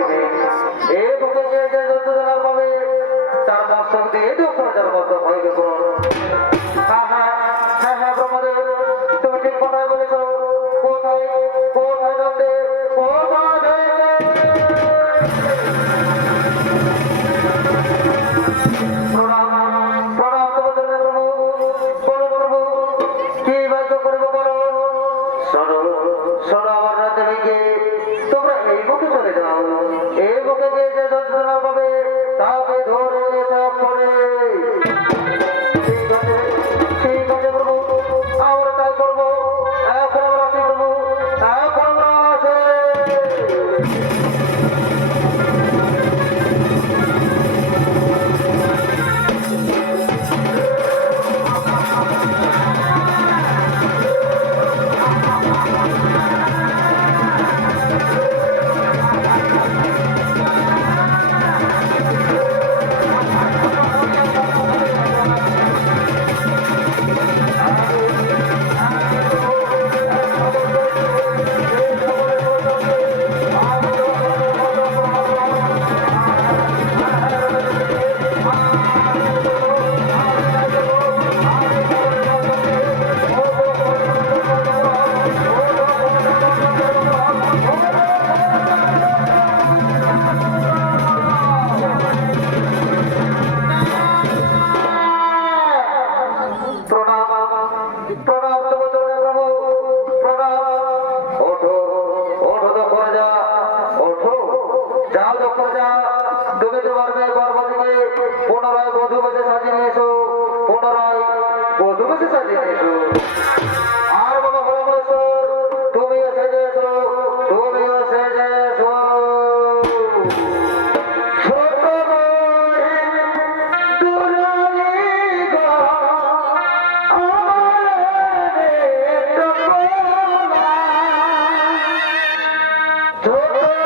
করিবে এই বুকে যে যে যন্ত্রণা পাবে তার মস্তক দিয়ে দুঃখ যার মতো হইবে করুন। হ্যাঁ হ্যাঁ হ্যাঁ হ্যাঁ ব্রহ্মদেব তুমি ঠিক কথাই বলেছ। কোথায় কোথায় নন্দে কোথায় প্রণাম প্রণাম তোমার জন্য প্রভু। বলো প্রভু কি বাধ্য করবো বলো। শোনো শোনো আমার রাজনীকে তোমরা এই মুখে চলে যাও। এই মুখে গিয়ে যে যন্ত্রণা পাবে তাকে ধরে চাপ করে। ঠিক আছে প্রভু আমরা তাই করবো। এখন আমরা আসি প্রভু এখন আমরা আসি। প্রণাম তোমার জন্য প্রভু প্রণাম। ওঠো ওঠো দক্ষ যা ওঠো যাও দক্ষ যা। তুমি তোমার মেয়ে গর্ভ থেকে পুনরায় বধূ বেশে সাজিয়ে এসো। পুনরায় বধূ বেশে সাজিয়ে এসো।